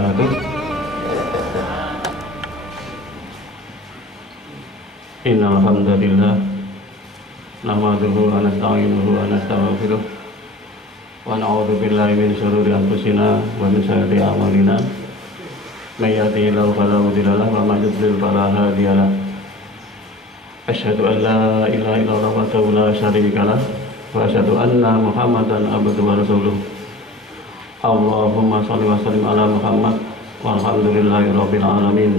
wabarakatuh. Innal hamdalillah nahmaduhu wa nasta'inuhu wa nastaghfiruh wa na'udzu billahi min shururi anfusina wa min sayyiati a'malina. May yahdihillahu fala mudilla lahu wa may yudlil fala hadiya lahu. Asyhadu an la ilaha illallah wahdahu la syarika lah wa asyhadu anna Muhammadan abduhu wa rasuluh. Allahumma shalli wa sallim ala Muhammad walhamdulillahi rabbil alamin.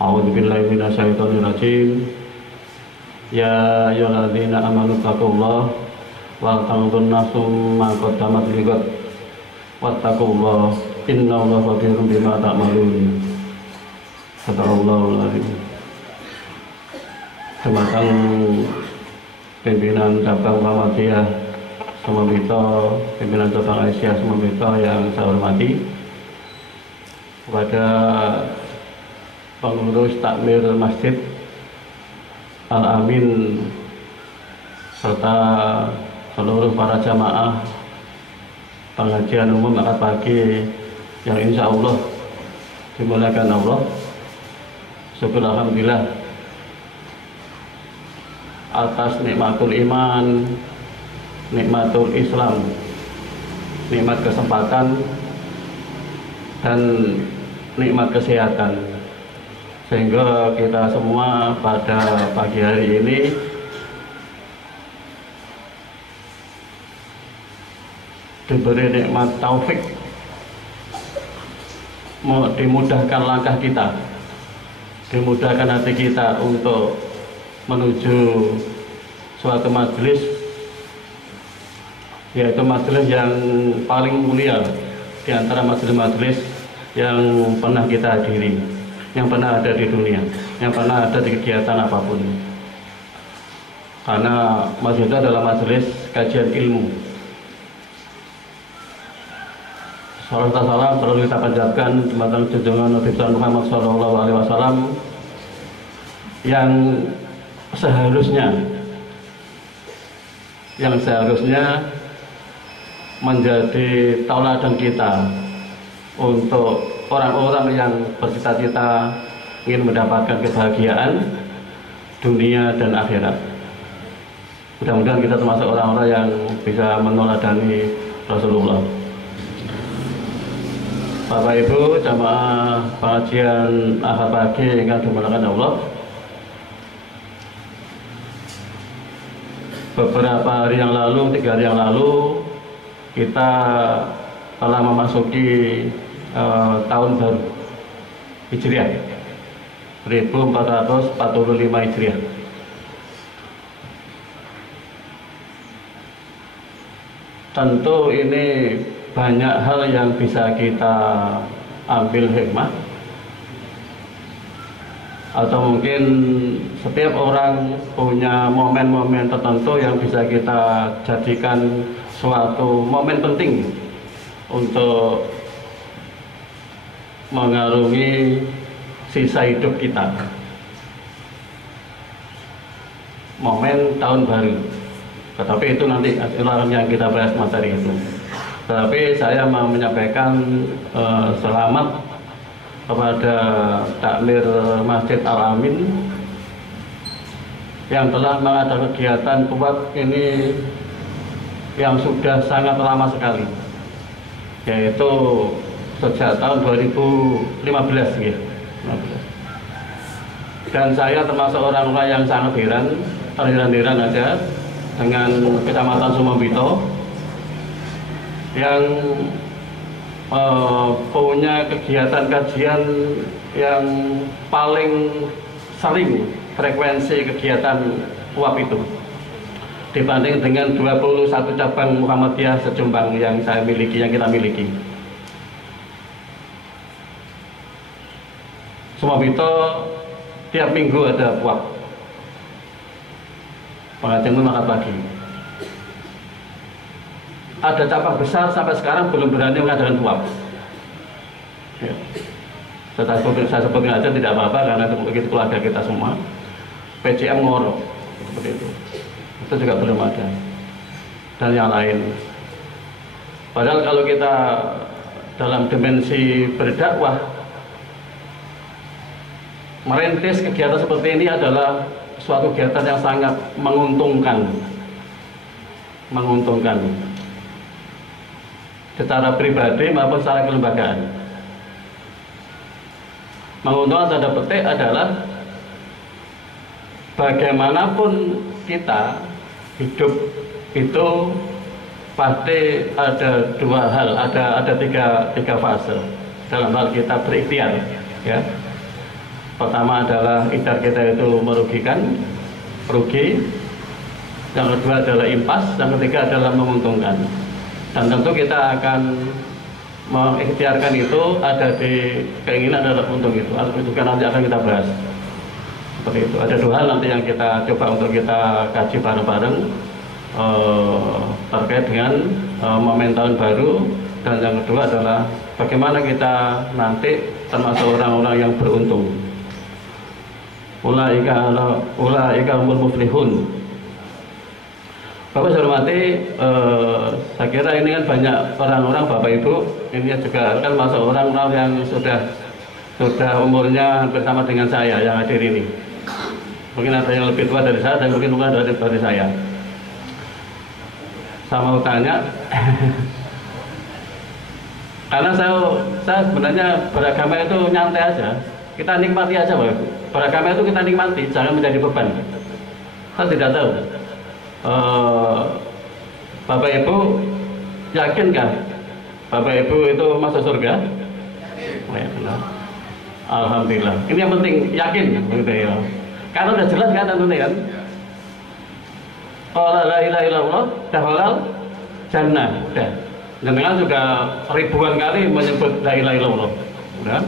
A'udzu billahi minasyaitonir rajim. Ya ayyuhalladzina amanu taqullaha wa tanzur nafsum ma qaddamat lighad wattaqullaha innallaha khabirun bima ta'malun. Sadaqallahul azim. Teman-teman pimpinan cabang Muhammadiyah Sumambito, pimpinan cabang Aisyah Sumambito yang saya hormati, kepada pengurus takmir Masjid Al-Amin serta seluruh para jamaah pengajian umum akad pagi yang insya Allah dimuliakan Allah. Syukur alhamdulillah atas nikmatul iman, nikmatul Islam, nikmat kesempatan dan nikmat kesehatan, sehingga kita semua pada pagi hari ini diberi nikmat taufik, dimudahkan langkah kita, dimudahkan hati kita untuk menuju suatu majelis, yaitu majelis yang paling mulia di antara majelis-majelis yang pernah kita hadiri, yang pernah ada di dunia, yang pernah ada di kegiatan apapun. Karena majelis itu adalah majelis kajian ilmu. Salam selalu kita panjatkan jembatan junjungan Nabi Muhammad SAW yang seharusnya menjadi tauladan kita untuk orang-orang yang bercita-cita ingin mendapatkan kebahagiaan dunia dan akhirat. Mudah-mudahan kita termasuk orang-orang yang bisa meneladani Rasulullah. Bapak Ibu jamaah pengajian ahad pagi yang dimuliakan Allah, beberapa hari yang lalu, 3 hari yang lalu, kita telah memasuki tahun baru Hijriah 1445 Hijriah. Tentu ini banyak hal yang bisa kita ambil hikmah, atau mungkin setiap orang punya momen-momen tertentu yang bisa kita jadikan suatu momen penting untuk mengarungi sisa hidup kita. Momen tahun baru, tetapi itu nanti yang kita bahas materi itu. Tetapi saya mau menyampaikan selamat kepada takmir Masjid Al-Amin yang telah mengadakan kegiatan kuat ini yang sudah sangat lama sekali, yaitu sejak tahun 2015 ya. Dan saya termasuk orang-orang yang sangat terheran-heran aja dengan Kecamatan Sumambito yang punya kegiatan kajian yang paling sering frekuensi kegiatan UAP itu dibanding dengan 21 cabang Muhammadiyah sejombang yang kita miliki. Sumambito tiap minggu ada UAP, pengajian umum akad pagi. Ada cabang besar sampai sekarang belum berani mengadakan UAP. Ya. Saya sebutkan aja tidak apa-apa karena itu keluarga kita semua. PCM Ngoro seperti itu juga belum ada, dan yang lain. Padahal kalau kita dalam dimensi berdakwah, merintis kegiatan seperti ini adalah suatu kegiatan yang sangat menguntungkan secara pribadi maupun secara kelembagaan. Menguntungkan tanda petik adalah bagaimanapun kita hidup itu pasti ada dua hal, ada tiga fase dalam hal kita berikhtiar, ya. Pertama adalah ikhtiar kita itu merugikan, rugi. Yang kedua adalah impas, yang ketiga adalah menguntungkan. Dan tentu kita akan mengikhtiarkan itu ada di keinginan adalah untung itu. Itu kan nanti akan kita bahas. Seperti itu. Ada dua hal nanti yang kita coba untuk kita kaji bareng-bareng terkait dengan momen tahun baru, dan yang kedua adalah bagaimana kita nanti termasuk orang-orang yang beruntung. Ulaika humul muflihun. Bapak saya hormati, saya kira ini kan banyak orang-orang Bapak Ibu, ini juga kan masuk orang-orang yang sudah umurnya bersama dengan saya yang hadir ini. Mungkin ada yang lebih tua dari saya dan mungkin dari saya. Saya mau tanya, karena saya sebenarnya beragama itu nyantai aja, kita nikmati aja Bapak Ibu. Beragama itu kita nikmati, jangan menjadi beban. Saya tidak tahu. Bapak Ibu yakinkah Bapak Ibu itu masuk surga? Alhamdulillah. Ini yang penting, yakin gitu ya. Karena udah jelas kan tentunya kan. La ilaha illallah dakhalal jannah. Udah. Jenengan juga ribuan kali menyebut la ilaha illallah. Udah.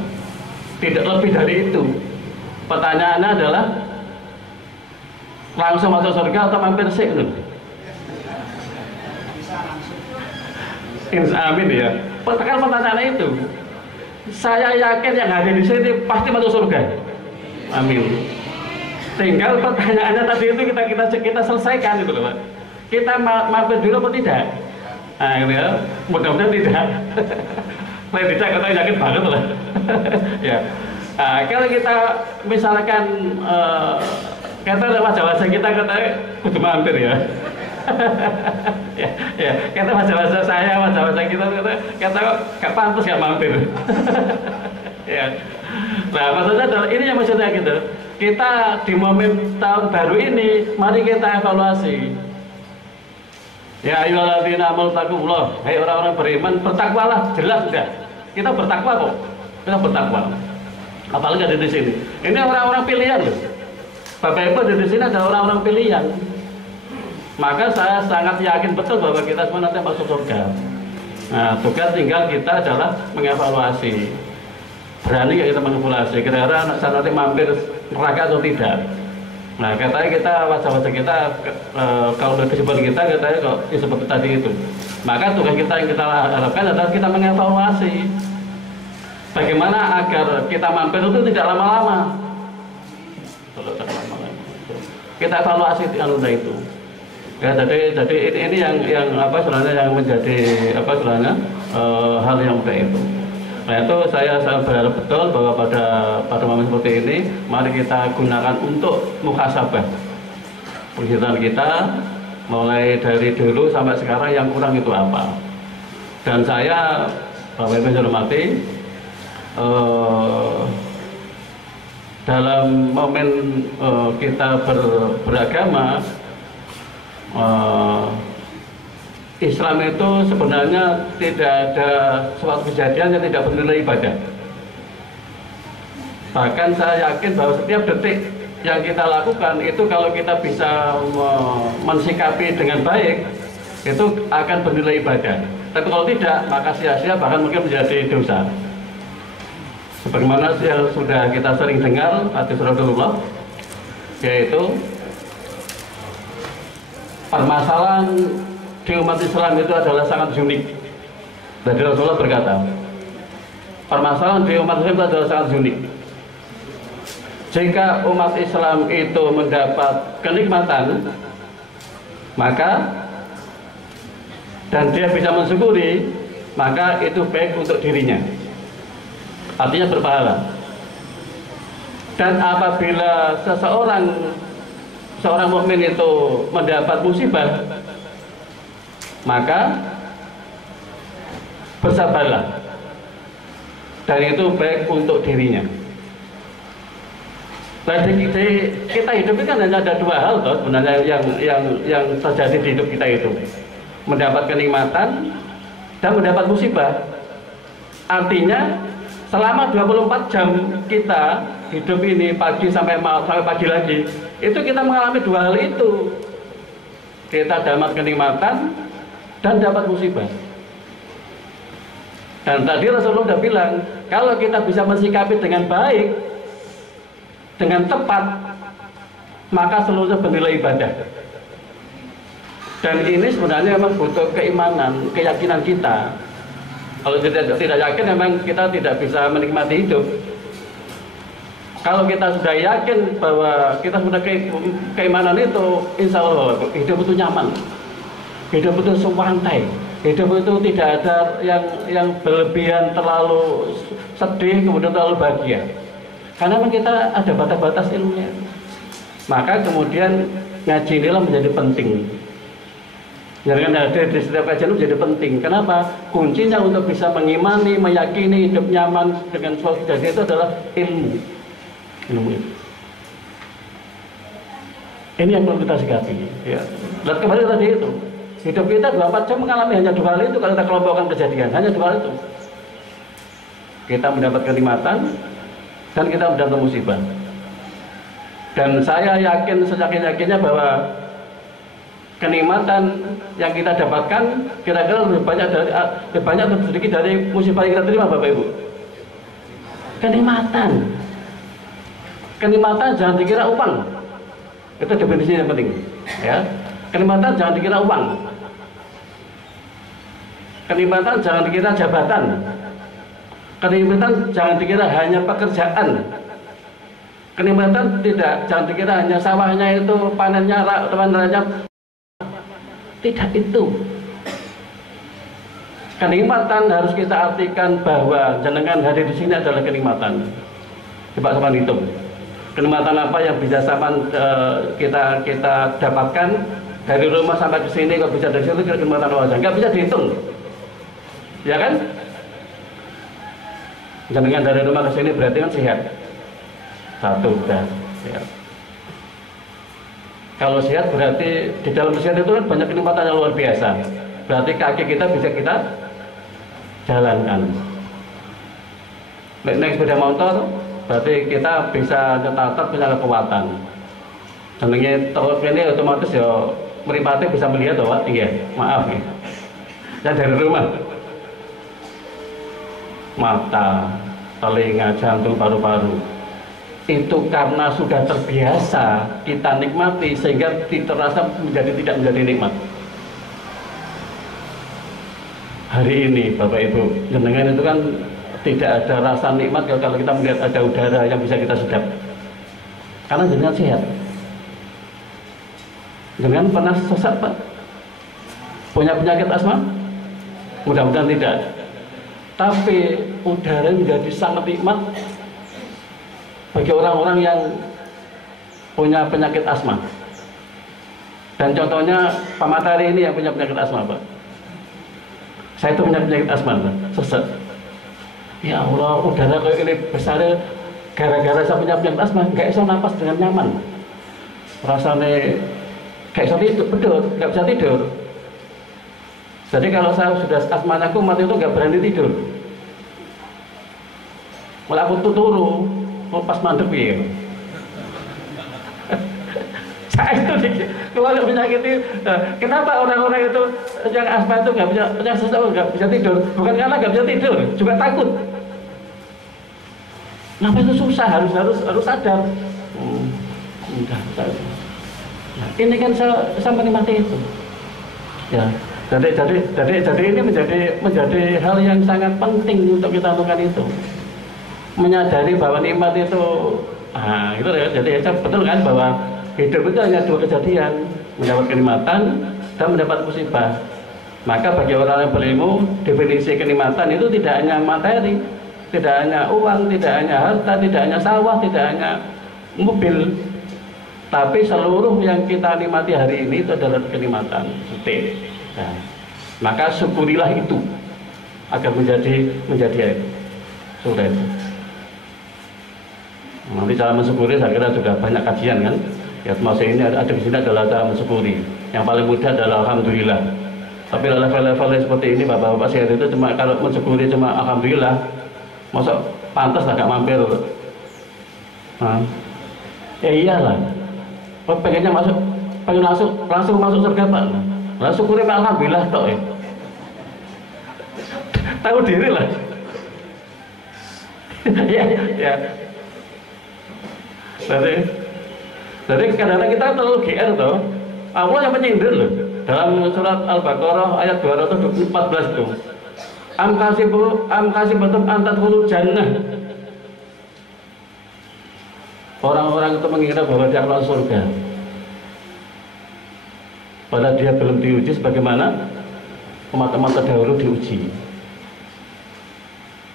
Tidak lebih dari itu. Pertanyaannya adalah langsung masuk surga atau mampir sih? Amin ya. Pertanyaannya itu. Saya yakin yang hadir di sini pasti masuk surga. Amin. Tinggal pertanyaannya tadi itu kita selesaikan itu loh Pak. Kita mampir dulu atau tidak? Nah, gitu ya. Mudah-mudahan tidak. Kalau tidak kita yakin banget lah. Ya. Nah, kalau kita misalkan kata wajah-wajah kita katanya kudu mampir ya. ya, kata wajah-wajah saya, wajah-wajah kita kata gak pantas gak mampir. Ya. Nah, maksudnya adalah ini yang maksudnya gitu. Kita di momen tahun baru ini, mari kita evaluasi. Ya ayyuhalladzina amanu taqullah, hai orang-orang beriman, bertakwalah, jelas sudah. Kita bertakwa kok. Kita bertakwa. Apalagi ada di sini. Ini orang-orang pilihan loh. Bapak Ibu ada di sini adalah orang-orang pilihan. Maka saya sangat yakin betul bahwa kita semua nanti masuk surga. Nah, tugas tinggal kita adalah mengevaluasi. Berani nggak kita mengevaluasi? Kira-kira saya nanti mampir neraka atau tidak? Nah, katanya kita wajah-wajah kita kalau dari kehidupan kita katanya kok seperti tadi itu. Maka tugas kita yang kita harapkan adalah kita mengevaluasi. Bagaimana agar kita mampir itu tidak lama-lama. Kita evaluasi itu. Ya, jadi ini yang apa sebenarnya yang menjadi apa sebenarnya hal yang mudah itu. Nah itu saya berharap betul bahwa pada momen seperti ini mari kita gunakan untuk muhasabah kegiatan kita mulai dari dulu sampai sekarang yang kurang itu apa. Dan saya Bapak Ibu hormati dalam momen kita beragama, Islam itu sebenarnya tidak ada suatu kejadian yang tidak bernilai ibadah. Bahkan saya yakin bahwa setiap detik yang kita lakukan itu kalau kita bisa mensikapi dengan baik itu akan bernilai ibadah. Tapi kalau tidak maka sia-sia, bahkan mungkin menjadi dosa. Sebagaimana yang sudah kita sering dengar hadis Rasulullah, yaitu permasalahan di umat Islam itu adalah sangat unik. Jadi Rasulullah berkata, permasalahan di umat Islam itu adalah sangat unik. Jika umat Islam itu mendapat kenikmatan, maka dan dia bisa mensyukuri, maka itu baik untuk dirinya, artinya berpahala. Dan apabila seorang mukmin itu mendapat musibah, maka bersabarlah, dan itu baik untuk dirinya. Nah, kita hidup ini kan hanya ada dua hal toh sebenarnya yang terjadi di hidup kita itu, mendapat kenikmatan dan mendapat musibah. Artinya selama 24 jam kita hidup ini, pagi sampai pagi lagi, itu kita mengalami dua hal itu. Kita dapat kenikmatan dan dapat musibah. Dan tadi Rasulullah sudah bilang, kalau kita bisa mensikapi dengan baik, dengan tepat, maka seluruhnya bernilai ibadah. Dan ini sebenarnya memang butuh keimanan, keyakinan kita. Kalau tidak yakin, memang kita tidak bisa menikmati hidup. Kalau kita sudah yakin bahwa kita sudah keimanan itu, insya Allah hidup itu nyaman, hidup itu sewantai, hidup itu tidak ada yang berlebihan, terlalu sedih kemudian terlalu bahagia. Karena memang kita ada batas-batas ilmunya. Maka kemudian ngaji inilah menjadi penting. Jangan ada di setiap kajian itu menjadi penting. Kenapa? Kuncinya untuk bisa mengimani, meyakini hidup nyaman dengan suatu kejadian itu adalah ilmu. Ilmu itu. Ini yang perlu kita sikapi. Ya. Lihat kembali tadi itu. Hidup kita 24 jam mengalami hanya dua hal itu. Kalau kita kelompokkan kejadian, hanya dua hal itu. Kita mendapat kenikmatan dan kita mendapat musibah. Dan saya yakin, seyakin-yakinnya bahwa kenikmatan yang kita dapatkan kira-kira lebih banyak atau sedikit dari musibah yang kita terima, Bapak Ibu. Kenikmatan jangan dikira uang. Itu definisi yang penting, ya. Kenikmatan jangan dikira uang. Kenikmatan jangan dikira jabatan. Kenikmatan jangan dikira hanya pekerjaan. Kenikmatan jangan dikira hanya sawahnya itu panennya, teman-temannya. Tidak itu. Kenikmatan harus kita artikan bahwa jenengan hadir di sini adalah kenikmatan. Coba sama hitung. Kenikmatan apa yang bisa kita dapatkan dari rumah sampai ke sini, kok bisa dari situ, kenikmatan apa saja? Nggak bisa dihitung, ya kan? Jenengan dari rumah ke sini berarti kan sehat. Satu, udah. Ya. Kalau sehat berarti di dalam sehat itu kan banyak kenikmatan yang luar biasa. Berarti kaki kita bisa kita jalankan. Naik sepeda motor berarti kita bisa nyetak, bisa kekuatan. Jenenge tol ini otomatis ya mripate bisa melihat toh, Pak. Iya, maaf ya. Dan dari rumah mata, telinga, jantung, paru-paru itu karena sudah terbiasa kita nikmati sehingga terasa tidak menjadi nikmat. Hari ini Bapak Ibu, jenengan itu kan tidak ada rasa nikmat kalau kita melihat ada udara yang bisa kita sedap. Karena jenengan sehat. Jenengan pernah sesak, Pak? Punya penyakit asma? Mudah-mudahan tidak. Tapi udara menjadi sangat nikmat bagi orang-orang yang punya penyakit asma. Dan contohnya Pak Matahari ini yang punya penyakit asma, Pak. Saya itu punya penyakit asma, Pak. Sesek. Ya Allah, udara kayak ini besar, gara-gara saya punya penyakit asma, nggak bisa napas dengan nyaman. Rasanya nggak bisa tidur, betul, nggak bisa tidur. Jadi kalau saya sudah asmanya kumat itu nggak berani tidur. Malah aku turu. Pas mandek ya. Saya itu kalau penyakit itu, kenapa orang-orang itu yang asma itu nggak bisa tidur? Bukan karena nggak bisa tidur, juga takut. Kenapa itu susah? Harus sadar. Nah, ini kan saya menikmati itu. Ya, jadi ini menjadi hal yang sangat penting untuk kita lakukan itu. Menyadari bahwa nikmat itu, itu ya, jadi betul kan bahwa hidup itu hanya dua kejadian, mendapat kenikmatan dan mendapat musibah. Maka bagi orang yang berilmu, definisi kenikmatan itu tidak hanya materi, tidak hanya uang, tidak hanya harta, tidak hanya sawah, tidak hanya mobil, tapi seluruh yang kita nikmati hari ini itu adalah kenikmatan. Nah, maka syukurilah itu agar menjadi sudah. Nanti cara mensyukuri saya kira sudah banyak kajian kan. Ya termasuk ini ada di sini adalah cara mensyukuri. Yang paling mudah adalah alhamdulillah. Tapi level-level seperti ini bapak-bapak sehat itu cuma kalau mensyukuri cuma alhamdulillah, masuk pantas agak mampir. Nah, ya iyalah. Pengennya pengen langsung masuk surga Pak. Lah syukuri alhamdulillah toh ya. Tahu diri lah. ya. Jadi kadang-kadang kita terlalu GR toh. Allah yang menyindir loh. Dalam surat Al-Baqarah ayat 214 itu. Am kasibatum an tadkhulul jannah. Orang-orang itu mengira bahwa dia akan surga. Padahal dia belum diuji sebagaimana umat-umat terdahulu diuji.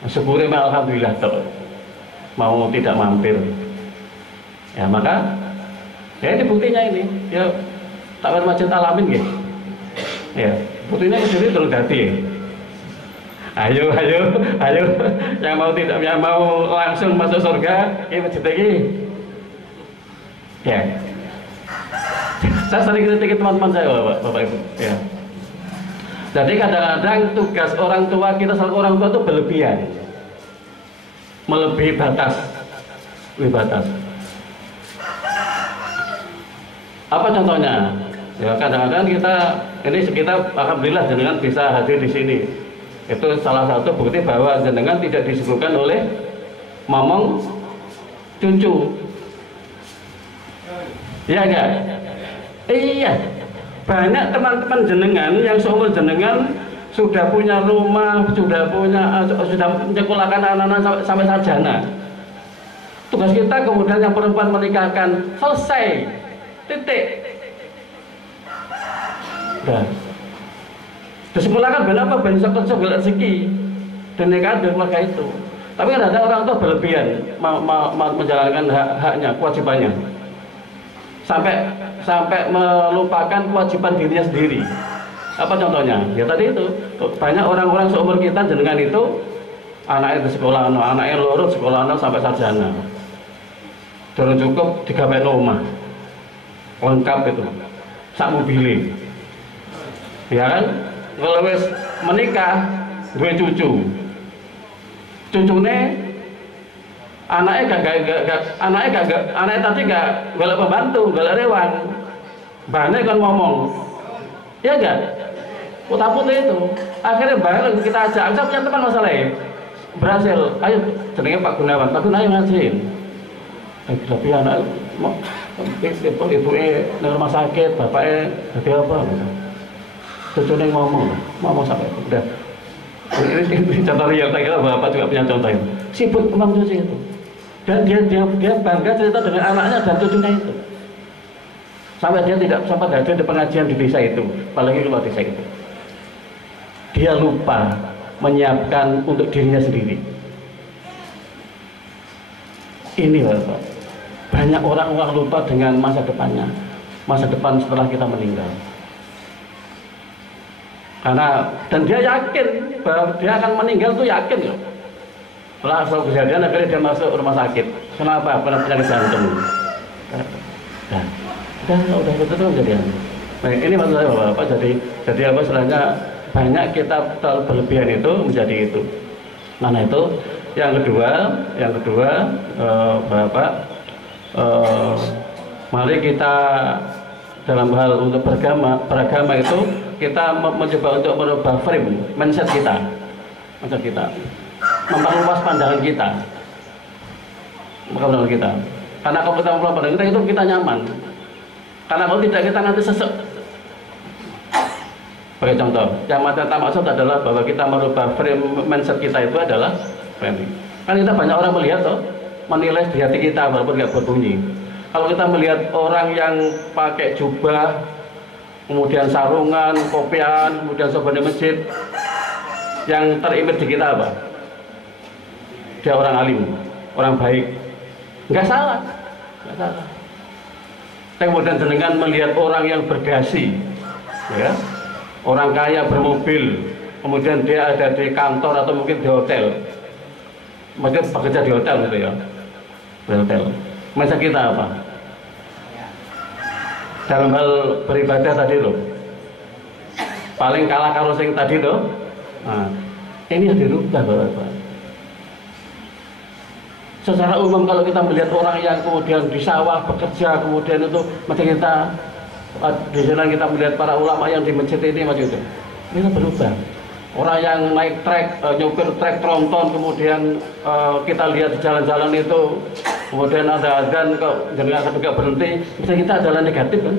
Syukuri alhamdulillah toh. Mau tidak mampir. Ya maka ya ini buktinya ini. Ya takwar masjid alamin gitu. Ya, buktinya sendiri terus hati. Ayo yang mau langsung masuk surga, ini masjid lagi. Ya. Saya sering kritik teman-teman saya Bapak Ibu. Ya. Jadi kadang-kadang tugas orang tua kita selalu orang tua itu berlebihan, melebihi batas, lebih batas. Apa contohnya? Ya kadang-kadang kita alhamdulillah jenengan bisa hadir di sini. Itu salah satu bukti bahwa jenengan tidak disibukkan oleh momong cucu. Iya enggak? Iya. Banyak teman-teman jenengan yang seumur jenengan sudah punya rumah, sudah menyekolahkan anak-anak sampai sarjana. Tugas kita kemudian yang perempuan menikahkan, selesai, titik. Nah, disekolahkan berapa banyak kerja rezeki dan nikah dan keluarga itu. Tapi kan ada orang tua berlebihan menjalankan haknya, kewajibannya, sampai melupakan kewajiban dirinya sendiri. Apa contohnya? Ya tadi itu banyak orang-orang seumur kita jenengan itu anaknya di sekolah, anaknya lurus sekolah sampai sarjana. Turun cukup 3 rumah lengkap itu, sak mobil. Ya kan? Kalau wis menikah, dua cucu. Cucune anaknya tadi gak golek pembantu, golek rewan. Bane kan ngomong. Ya enggak? Putar-putar itu. Akhirnya bareng kita ajak, saya punya teman masalahnya. Berhasil. Ayo jenenge Pak Gunawan. Pak Gunawan ngajiin. Tapi anak mau ibunya di rumah sakit, bapaknya jadi apa? Cucunya ngomong sampai udah. Ini contoh real, tak kira bapak juga punya contoh itu. Sibuk memang cucu itu. Dan dia bangga cerita dengan anaknya dan cucunya itu. Sampai dia tidak sempat hadir di pengajian di desa itu, apalagi keluar desa itu. Dia lupa menyiapkan untuk dirinya sendiri. Ini Bapak. Banyak orang lupa dengan masa depannya, masa depan setelah kita meninggal. Dan dia yakin bahwa dia akan meninggal tuh yakin loh. Setelah suatu kejadian akhirnya dia masuk rumah sakit. Kenapa? Karena penyakit jantung. Udah betul kejadian. Nah, ini maksud saya Bapak. Jadi apa istilahnya banyak kita terlalu berlebihan itu menjadi itu. Nah itu yang kedua Bapak. Mari kita dalam hal untuk beragama itu kita mencoba untuk merubah frame mindset kita, memperluas pandangan kita. Karena kalau kita memperluas pandangan kita itu kita nyaman. Karena kalau tidak kita nanti sesek. Sebagai contoh, yang mata maksud adalah bahwa kita merubah frame mindset kita itu adalah framing. Kan kita banyak orang melihat menilai di hati kita walaupun nggak berbunyi. Kalau kita melihat orang yang pakai jubah, kemudian sarungan, kopian, kemudian sobat di masjid. Yang terimit di kita apa? Dia orang alim, orang baik. Nggak salah, nggak salah. Kemudian jenengan melihat orang yang berdasi, ya, orang kaya bermobil, kemudian dia ada di kantor atau mungkin di hotel, mungkin bekerja di hotel gitu ya, di hotel. Masa kita apa? Dalam hal beribadah tadi loh, paling kalah kalau sing tadi loh. Nah, ini yang dirubah Bapak. Secara umum kalau kita melihat orang yang kemudian di sawah bekerja, kemudian itu macam kita di sana kita melihat para ulama yang di masjid ini macam itu, kita berubah. Orang yang naik trek, nyopir trek tronton, kemudian kita lihat di jalan-jalan itu, kemudian ada azan kok jangan juga berhenti, bisa kita jalan negatif kan?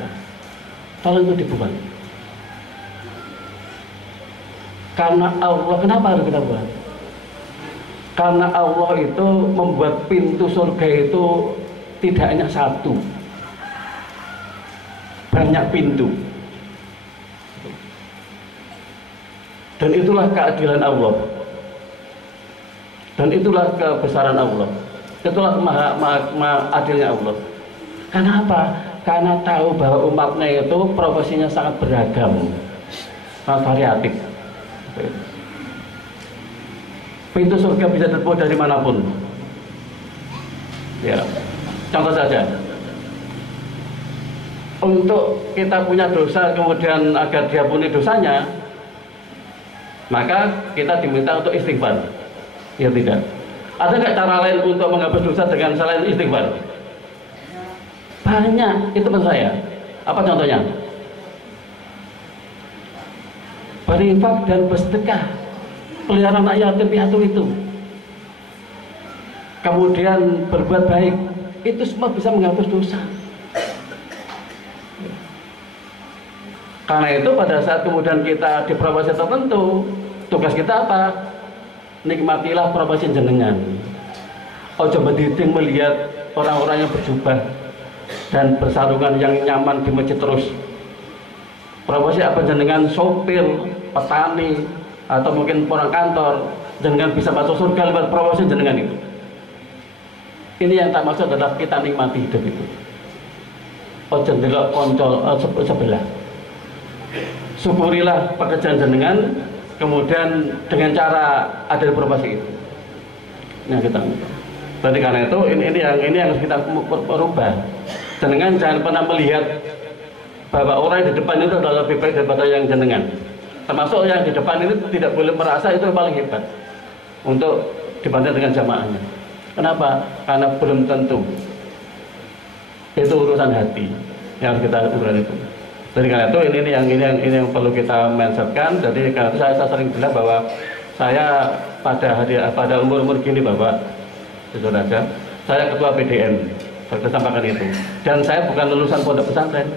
Nah, tolong itu dibuat. Karena Allah, kenapa harus kita buat? Karena Allah itu membuat pintu surga itu tidak hanya satu, banyak pintu. Dan itulah keadilan Allah. Dan itulah kebesaran Allah. Itulah maha adilnya Allah. Karena apa? Karena tahu bahwa umatnya itu profesinya sangat beragam, sangat variatif. Pintu surga bisa terbuat dari manapun. Ya, contoh saja. Untuk kita punya dosa kemudian agar diampuni dosanya, maka kita diminta untuk istighfar. Ya tidak. Ada nggak cara lain untuk menghapus dosa dengan selain istighfar? Banyak. Itu menurut saya. Apa contohnya? Berinfak dan bersedekah, pelihara anak yatim piatu itu, kemudian berbuat baik, itu semua bisa menghapus dosa. Karena itu pada saat kemudian kita di profesi tertentu, tugas kita apa? Nikmatilah profesi jenengan. Ojo mendidik melihat orang-orang yang berjubah dan bersarungan yang nyaman di masjid terus. Profesi apa jenengan? Sopir, petani, atau mungkin orang kantor, jenengan bisa masuk surga lewat profesi jenengan itu. Ini yang tak maksud adalah kita nikmati hidup itu. Ojo ndelok koncol sebelah. Syukurilah pekerjaan jenengan, kemudian dengan cara ada di profesi itu. Yang kita. Jadi karena itu ini yang harus kita merubah. Jenengan jangan pernah melihat bahwa orang yang di depan itu adalah lebih baik daripada yang jenengan. Termasuk yang di depan ini tidak boleh merasa itu yang paling hebat untuk dibanding dengan jamaahnya. Kenapa? Karena belum tentu. Itu urusan hati yang harus kita urusan itu. Jadi karena itu ini yang perlu kita mindsetkan. Jadi karena itu saya sering bilang bahwa saya pada umur gini Bapak, itu saja. Saya ketua PDN, saya sampaikan itu. Dan saya bukan lulusan pondok pesantren.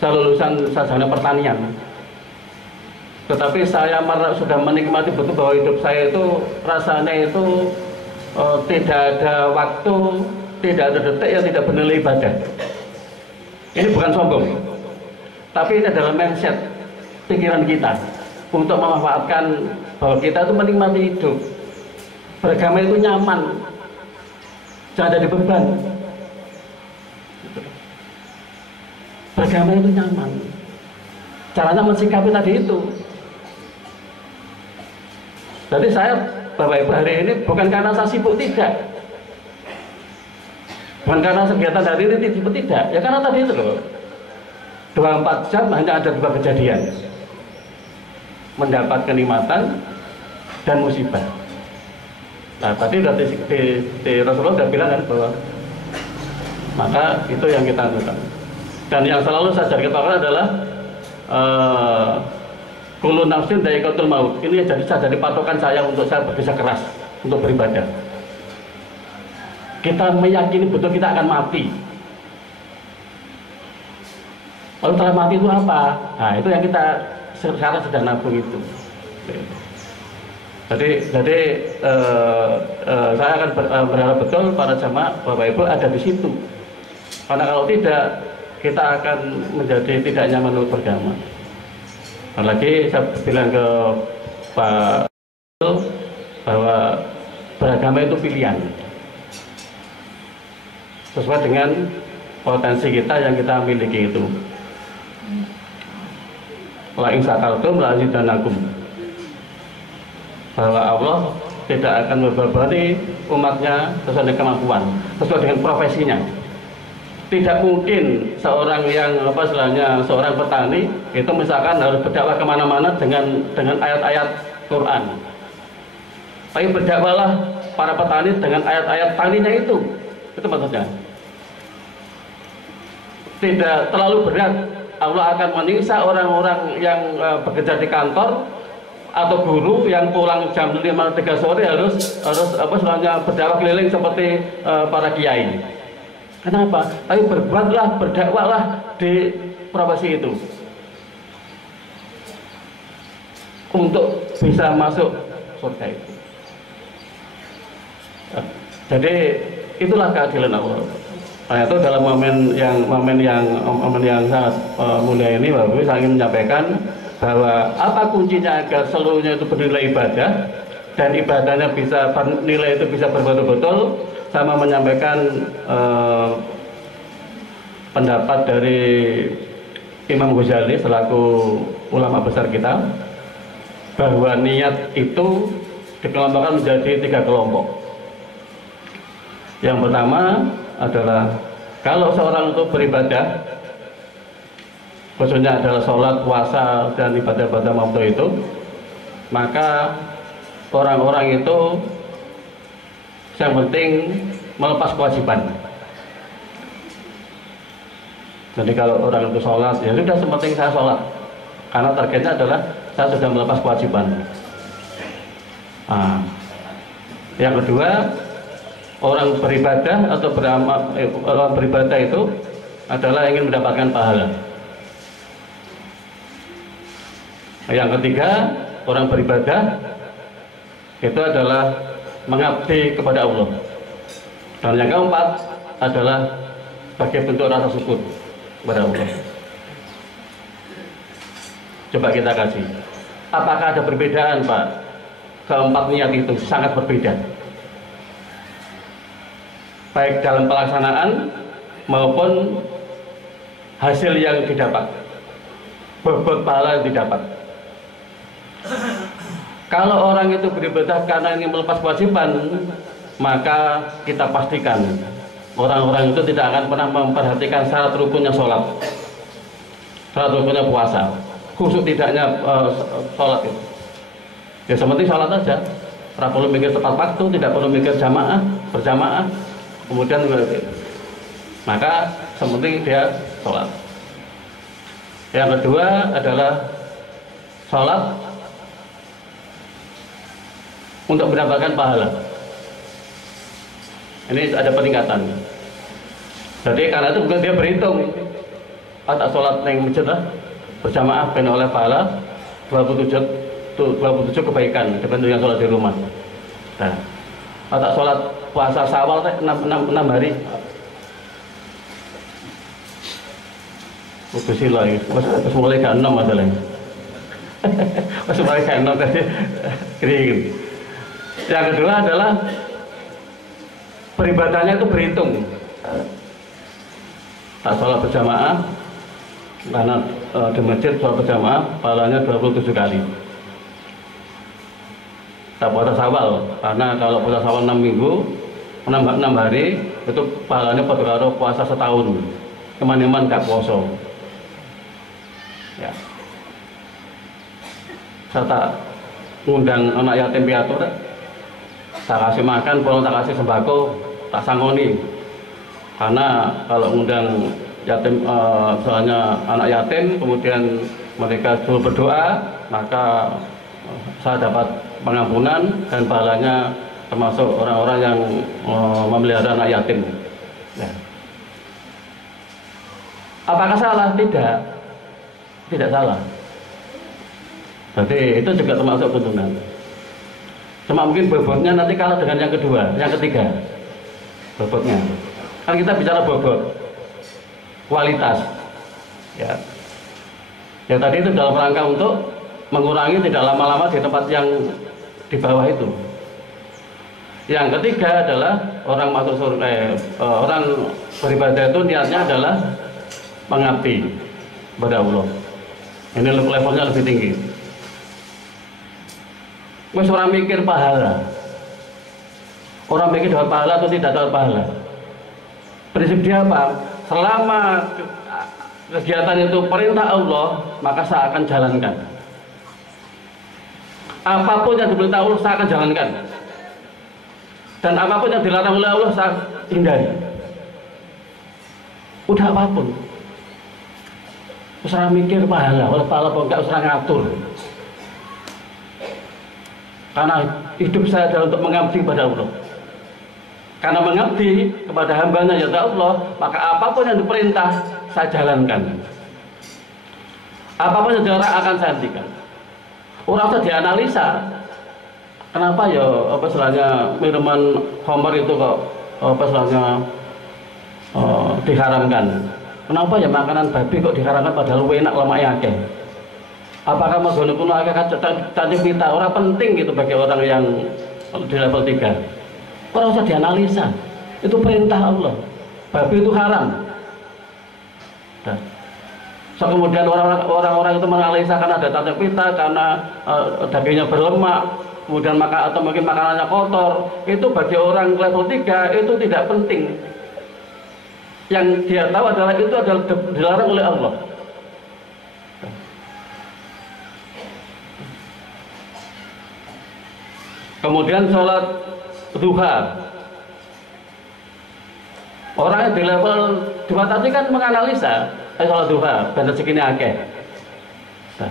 Saya lulusan sarjana pertanian. Tetapi saya sudah menikmati betul bahwa hidup saya itu rasanya itu tidak ada waktu, tidak ada detik yang tidak bernilai ibadah. Ini bukan sombong, tapi ini adalah mindset pikiran kita untuk memanfaatkan bahwa kita itu menikmati hidup. Beragama itu nyaman, jangan ada beban. Beragama itu nyaman. Caranya mensikapi tadi itu. Jadi saya Bapak Ibu hari ini bukan karena saya sibuk, tidak. Bukan karena kegiatan hari ini sibuk, tidak. Ya karena tadi itu loh. 24 jam hanya ada 2 kejadian. Mendapat kenikmatan dan musibah. Nah tadi sudah di Rasulullah sudah bilang kan bahwa maka itu yang kita lakukan. Dan yang selalu saya ajarkan adalah kullu nafsin dha'iqatul maut. Ini jadi patokan saya untuk saya bekerja keras untuk beribadah. Kita meyakini betul kita akan mati. Lalu setelah mati itu apa? Nah itu yang kita sekarang sedang nabung itu. Jadi saya akan berharap betul para jamaah Bapak Ibu ada di situ. Karena kalau tidak, kita akan menjadi tidak nyaman untuk beragama. Apalagi saya bilang ke Pak bahwa beragama itu pilihan sesuai dengan potensi kita yang kita miliki itu. La in syakartum la azidanakum. Bahwa Allah tidak akan membebani umatnya sesuai dengan kemampuan, sesuai dengan profesinya. Tidak mungkin seorang yang seorang petani itu misalkan harus berdakwah kemana-mana dengan ayat-ayat Quran. Tapi berdakwahlah para petani dengan ayat-ayat taninya itu maksudnya. Tidak terlalu berat. Allah akan menyiksa orang-orang yang bekerja di kantor atau guru yang pulang jam 5.03 sore harus berdakwah keliling seperti para kiai. Kenapa? Tapi berbuatlah, berdakwahlah di profesi itu untuk bisa masuk surga itu. Jadi itulah keadilan Allah. Nah, itu dalam momen yang sangat mulia ini, Bapak Ibu, saya ingin menyampaikan bahwa apa kuncinya agar seluruhnya itu bernilai ibadah dan ibadahnya bisa bernilai itu bisa betul-betul. Sama menyampaikan pendapat dari Imam Ghazali selaku ulama besar kita bahwa niat itu dikelompokkan menjadi 3 kelompok. Yang pertama adalah kalau seorang itu beribadah, khususnya adalah sholat, puasa, dan ibadah-ibadah waktu itu, maka orang-orang itu yang penting melepas kewajiban. Jadi kalau orang itu sholat, ya sudah sepenting saya sholat, karena targetnya adalah saya sudah melepas kewajiban. Nah, yang kedua, orang beribadah atau orang beribadah itu adalah ingin mendapatkan pahala. Yang ketiga, orang beribadah itu adalah mengabdi kepada Allah. Dan yang keempat adalah sebagai bentuk rasa syukur kepada Allah. Coba kita kasih, apakah ada perbedaan, Pak? Keempat niat itu sangat berbeda, baik dalam pelaksanaan maupun hasil yang didapat, bobot pahala yang didapat. Kalau orang itu beribadah karena ingin melepas kewajiban, maka kita pastikan orang-orang itu tidak akan pernah memperhatikan syarat rukunnya sholat, syarat rukunnya puasa, khusus tidaknya sholat itu. Ya seperti sholat aja, tidak perlu mikir tepat waktu, tidak perlu mikir jamaah, berjamaah, kemudian maka seperti dia sholat. Yang kedua adalah sholat untuk mendapatkan pahala. Ini ada peningkatan. Jadi karena itu bukan dia berhitung, tak sholat yang masjid lah berjamaah ben oleh pahala 27 kebaikan dibanding yang sholat di rumah. Nah, tak sholat puasa Syawal 6 hari. Sila ini, terus mulai ke 6 masalahnya. Terus mulai ke 6 tadi kering. Yang kedua adalah peribadahnya itu berhitung. Tak sholat berjamaah, karena di masjid sholat berjamaah pahalanya 27 kali. Tak puasa Syawal, karena kalau puasa Syawal 6 minggu, 6 hari itu pahalanya pada karo puasa setahun. Teman-teman gak puasa. Ya. Saya tak ngundang anak yatim piatu, tak kasih makan, kalau tak kasih sembako, tak sangoni. Karena kalau ngundang yatim, soalnya anak yatim, kemudian mereka dulu berdoa, maka saya dapat pengampunan dan pahalanya termasuk orang-orang yang memelihara anak yatim. Ya. Apakah salah? Tidak salah. Jadi itu juga termasuk tuntunan. Cuma mungkin bobotnya nanti kalah dengan yang kedua, yang ketiga. Bobotnya. Kan kita bicara bobot. kualitas. Ya. Ya tadi itu dalam rangka untuk mengurangi tidak lama-lama di tempat yang di bawah itu. Yang ketiga adalah orang masuk surga, orang beribadah itu niatnya adalah mengabdi kepada Allah. Ini levelnya lebih tinggi. Wes orang mikir pahala. Orang mikir dapat pahala atau tidak dapat pahala. Prinsip dia apa? Selama kegiatan itu perintah Allah, maka saya akan jalankan. Apapun yang diperintah Allah, saya akan jalankan. Dan apapun yang dilarang oleh Allah, saya hindari. Udah apapun. Usah mikir pahala, oleh pahala apa enggak, usah ngatur. Karena hidup saya adalah untuk mengabdi kepada Allah. Karena mengabdi kepada hambanya yaitu Allah, maka apapun yang diperintah saya jalankan. Apapun yang dilarang akan saya hentikan. Orang usah dianalisa. Kenapa ya apa istilahnya minuman khamar itu kok apa istilahnya diharamkan? Kenapa ya makanan babi kok diharamkan padahal enak lemaknya akeh? Apakah mau kuno akeh cantik kita? Orang penting gitu bagi orang yang di level 3. Orang usah dianalisa. Itu perintah Allah. Babi itu haram. Nah. So, kemudian orang-orang itu menganalisa karena ada tanda pita, karena dagingnya berlemak, kemudian atau mungkin makanannya kotor. Itu bagi orang level 3 itu tidak penting. Yang dia tahu adalah itu adalah dilarang oleh Allah. Kemudian sholat duha. Orang yang di level 2 tadi kan menganalisa sholat duha, dan segini akeh. Nah,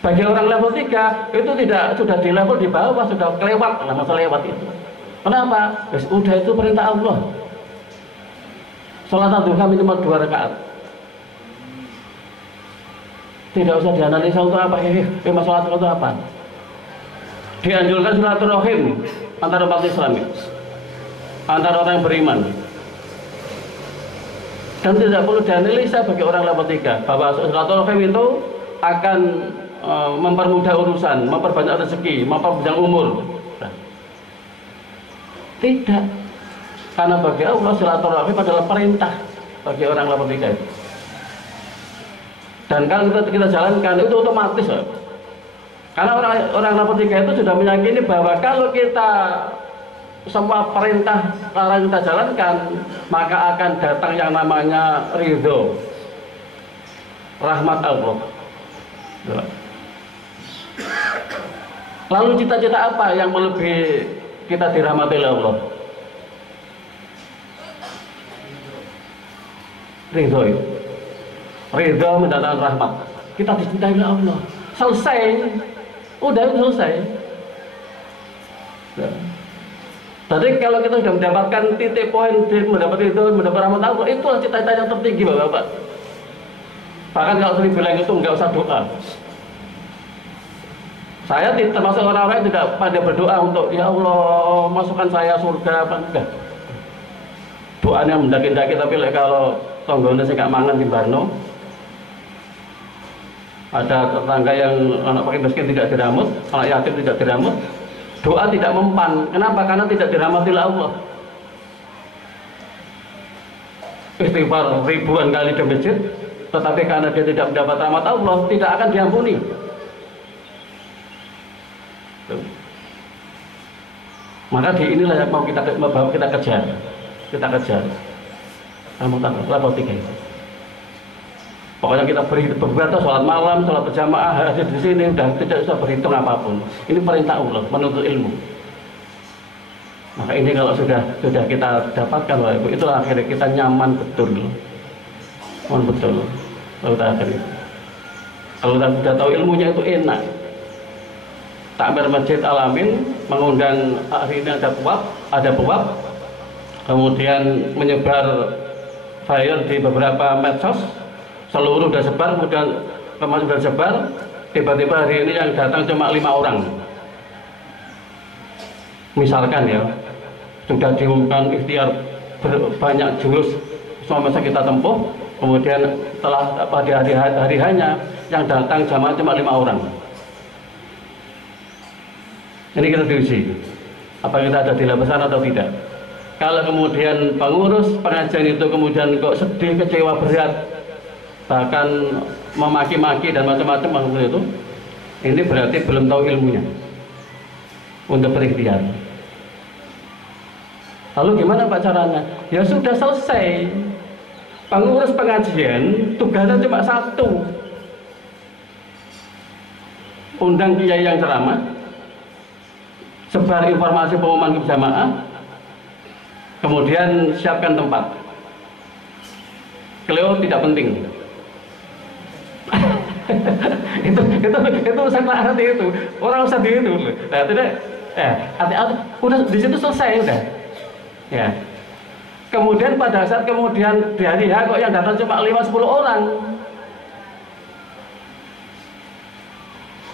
bagi orang level 3 itu tidak, sudah di level di bawah, sudah kelewat, nah masa lewat itu. Kenapa? Udah itu perintah Allah. Sholat duha minimal 2 rakaat. Tidak usah dianalisa untuk apa, masalah untuk apa. Dianjurkan silaturahim antara umat Islam, antara orang yang beriman. Dan tidak perlu dianalisa bagi orang level 3 bahwa silaturahim itu akan mempermudah urusan, memperbanyak rezeki, memperpanjang umur. Nah, tidak, karena bagi Allah silaturahim adalah perintah bagi orang level 3 itu. Dan kalau kita jalankan itu otomatis. Karena orang level 3 itu sudah meyakini bahwa kalau kita semua perintah larang kita jalankan, maka akan datang yang namanya ridho, rahmat Allah. Lalu cita-cita apa yang melebihi kita dirahmati oleh Allah? Ridho itu. Ridho mendatangkan rahmat. Kita dicintai oleh Allah. Selesai. Udah itu selesai. Tadi kalau kita sudah mendapatkan titik poin, mendapat itu, mendapat rahmat Allah, itulah cita-cita yang tertinggi Bapak-bapak. Bahkan kalau sering bilang itu nggak usah doa. Saya termasuk orang-orang yang tidak pandai berdoa untuk ya Allah masukkan saya surga apa enggak. Doanya mendaki-daki, tapi kalau tonggolnya saya nggak mangan di Barno, ada tetangga yang anak fakir miskin tidak diramut, anak yatim tidak diramut, doa tidak mempan. Kenapa? Karena tidak dirahmati oleh Allah. Istighfar ribuan kali di masjid, tetapi karena dia tidak mendapat rahmat Allah, tidak akan diampuni. Maka di inilah yang mau kita kejar. Kita kejar. Level 3 itu. Pokoknya kita berbuat sholat malam, sholat berjamaah, hadir di sini, udah tidak usah berhitung apapun. Ini perintah Allah, menuntut ilmu. Maka ini kalau sudah kita dapatkan, itulah akhirnya kita nyaman betul. Nyaman betul. Kalau kita akhirnya, kalau kita sudah tahu ilmunya itu enak. Takmir Masjid Al-Amin mengundang hari ini ada puap, kemudian menyebar flyer di beberapa medsos. Seluruh sudah sebar, kemudian kemarin sudah sebar, tiba-tiba hari ini yang datang cuma 5 orang. Misalkan ya, sudah diumumkan ikhtiar banyak jurus semua masa kita tempuh, Kemudian setelah pada hari hanya yang datang jamaah cuma 5 orang. Ini kita diuji, apa kita ada di lapisan atau tidak. Kalau kemudian pengurus pengajian itu kemudian kok sedih, kecewa berat, bahkan memaki-maki dan macam-macam itu, ini berarti belum tahu ilmunya untuk berikhtiar. Lalu gimana Pak caranya? Ya sudah selesai. Pengurus pengajian tugasnya cuma satu, undang kiai yang ceramah, sebar informasi pengumuman berjamaah, kemudian siapkan tempat. Keleo tidak penting. itu urusan itu orang usah itu. Nah, tidak, hati-hati, udah di situ selesai udah. Ya. Kemudian pada saat kemudian di hari H kok yang datang cuma 5-10 orang.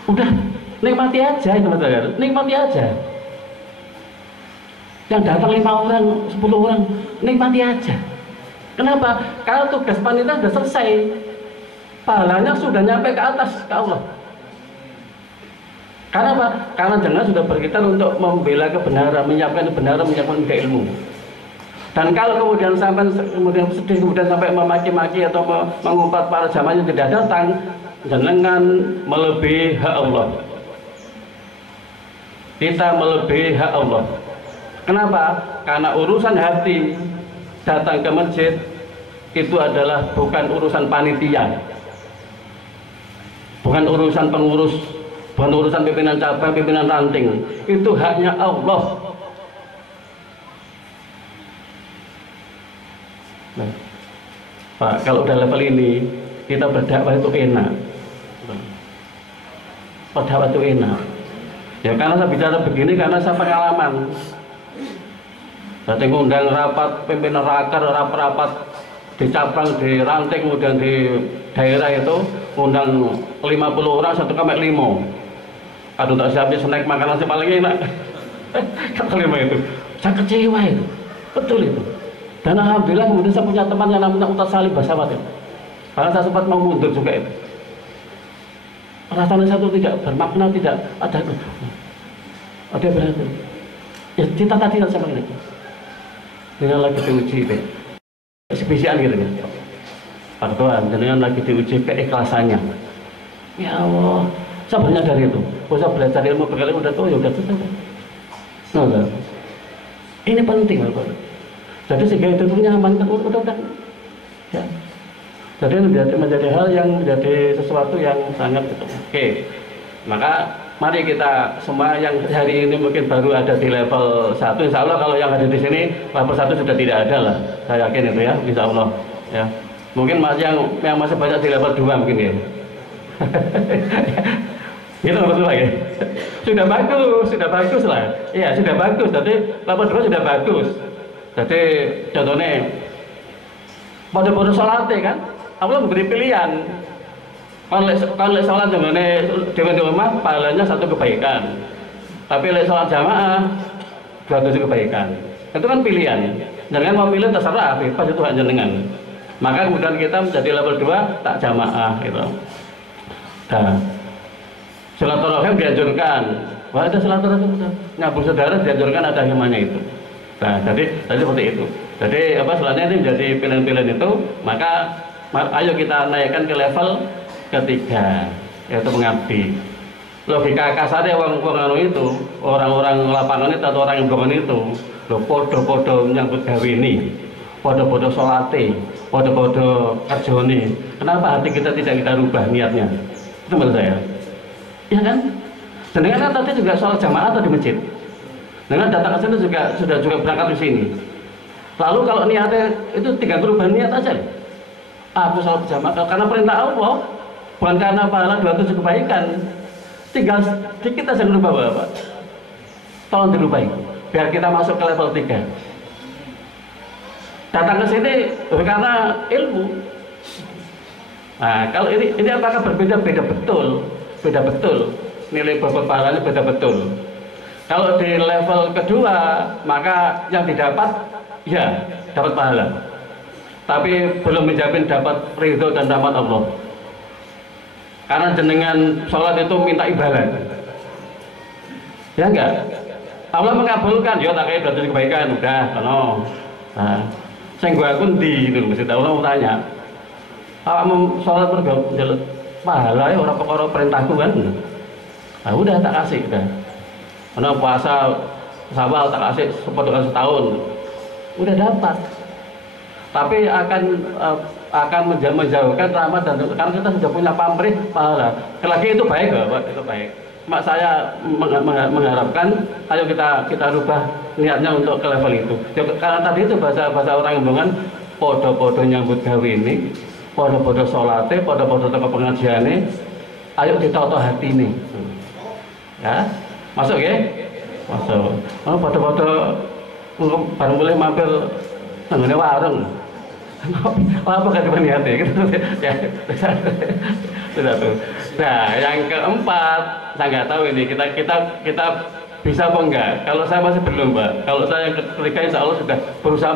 Udah nikmati aja itu betul, nikmati aja. Yang datang 5 orang, 10 orang, nikmati aja. Kenapa? Kalau tugas panitia sudah selesai, pahalanya sudah nyampe ke atas ke Allah. Karena apa? Karena jangan sudah berkitar untuk membela kebenaran, menyiapkan kebenaran, menyiapkan ilmu. Dan kalau kemudian sampai kemudian sedih, kemudian sampai memaki-maki atau mengumpat para jamaah yang tidak datang, jenengan melebihi hak Allah. Kita melebihi hak Allah. Kenapa? Karena urusan hati datang ke masjid itu adalah bukan urusan panitia, bukan urusan pengurus, bukan urusan pimpinan cabang, pimpinan ranting. Itu haknya Allah. Nah, Pak, kalau udah level ini kita berdakwah itu enak. Berdakwah itu enak. Ya karena saya bicara begini karena saya pengalaman. Saya ngundang rapat pimpinan raker, rapat di cabang, di ranting, kemudian di daerah itu ngundang 50 orang 1,5. Aduh tak siapin snack makanan sih paling enak. Kata 5 itu. Saya kecewa itu. Betul itu. Dan alhamdulillah kemudian saya punya teman yang namanya Ustaz Salim Basawat itu. Karena saya sempat mau mundur juga itu. Rasanya satu tidak bermakna, tidak ada berarti. Ya kita tadi sama ini. Dengan lagi diuji itu. Spesial gitu ya. Pak Tuhan, dengan lagi diuji keikhlasannya. Ya Allah, saya menyadari itu. Saya belajar ilmu berkali udah tahu ya udah selesai. Nah, ini penting Pak. Jadi sehingga itu nyaman udah. Ya. Jadi menjadi hal yang menjadi sesuatu yang sangat gitu. Oke. Maka mari kita semua yang hari ini mungkin baru ada di level 1, insya Allah kalau yang ada di sini level 1 sudah tidak ada lah. Saya yakin itu ya, insya Allah. Ya. Mungkin yang masih banyak di level 2 mungkin ya. Gitu level 2 ya. Sudah bagus lah. Iya, sudah bagus. Jadi level 2 sudah bagus. Jadi contohnya pada sholat kan, Allah memberi pilihan. Kalau sholat contohnya di rumah, pahalanya 1 kebaikan. Tapi kalau sholat jamaah 200 kebaikan. Itu kan pilihan. Jangan mau pilih terserah, bebas itu hak jenengan. Maka kemudian kita menjadi level 2 tak jamaah gitu. Nah, silaturahim dianjurkan. Wah ada silaturahim, nyambung saudara dianjurkan ada himanya itu. Nah, jadi seperti itu. Jadi selanjutnya ini menjadi pilihan-pilihan itu, maka ayo kita naikkan ke level ketiga, yaitu mengabdi. Logika kasarnya orang-orang lapangan itu atau orang yang bangun itu, podo-podo menyambut gawe ini, podo-podo sholate, podo-podo kerjone. Kenapa hati kita tidak kita rubah niatnya? Itu menurut saya. Ya kan? Sedangkan kan tadi juga soal jamaah atau di masjid. Dengan datang ke sini sudah berangkat ke sini. Lalu kalau niatnya itu tinggal berubah niat aja. Aku salah berjamaah karena perintah Allah, bukan karena pahala 200 kebaikan. Tinggal kita aja berubah Bapak. Tolong dirubah biar kita masuk ke level 3. Datang ke sini karena ilmu. Nah, kalau ini apakah berbeda betul? Beda betul. Nilai bobot pahalanya beda betul. Kalau di level kedua, maka yang didapat, ya dapat pahala. tapi belum menjamin dapat ridho dan rahmat Allah. Karena jenengan sholat itu minta imbalan, ya enggak? Allah mengabulkan, ya tak kayak berarti kebaikan, udah, kono. Nah, saya gua kundi itu, mesti Allah mau tanya, mau sholat mergo jaluk pahala ya orang perkara perintahku kan? Nah, udah tak kasih, udah. Karena puasa Syawal tak kasih setahun, udah dapat. Tapi akan menjauhkan rahmat dan karena kita sudah punya pamrih pahala. Lagi itu baik, Pak, itu baik. Mak saya mengharapkan, ayo kita rubah niatnya untuk ke level itu. Ya, karena tadi itu bahasa orang Embongan, podo-podo nyambut gawe ini, podo-podo sholate, podo-podo teko pengajiane, ayo ditoto hati ini. Ya, masuk ya? Masuk. Oh, podo-podo baru mulai mampir nanggone warung. Apa kan cuma niatnya gitu ya. Sudah tuh. Nah, yang keempat, saya nggak tahu ini kita bisa apa enggak. Kalau saya masih belum, Pak. Kalau saya ketika insya Allah sudah berusaha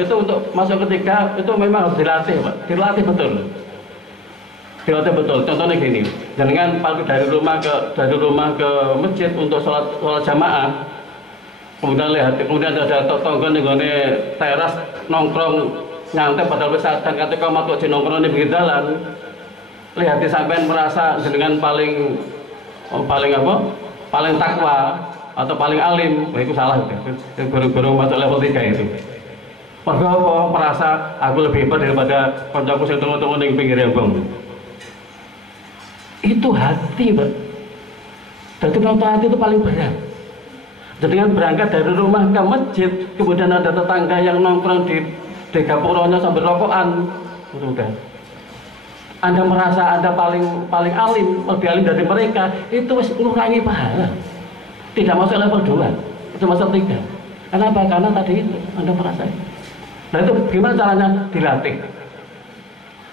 itu untuk masuk ketiga itu memang harus dilatih, Pak. Dilatih betul. Dilatih betul. Contohnya gini, jangan pagi dari rumah ke masjid untuk sholat jamaah. Kemudian ada tonggon di teras nongkrong nyantai padahal bisa dan ketika mau di nongkrong di pinggir jalan, lihat sampean merasa dengan paling takwa atau paling alim, itu salah itu baru masuk level 3 itu. Mergo merasa aku lebih hebat daripada kancaku sing tunggu-tunggu ning pinggir embong. Itu hati, Pak. Dan itu hati itu paling berat. Dengan berangkat dari rumah ke masjid, kemudian ada tetangga yang nongkrong di gapuronya sambil rokokan, udah. Anda merasa Anda paling alim, lebih alim dari mereka, itu mengurangi pahala. Tidak masuk level 2, itu masuk 3. Kenapa? Karena tadi itu Anda merasa. Nah itu gimana caranya? Dilatih.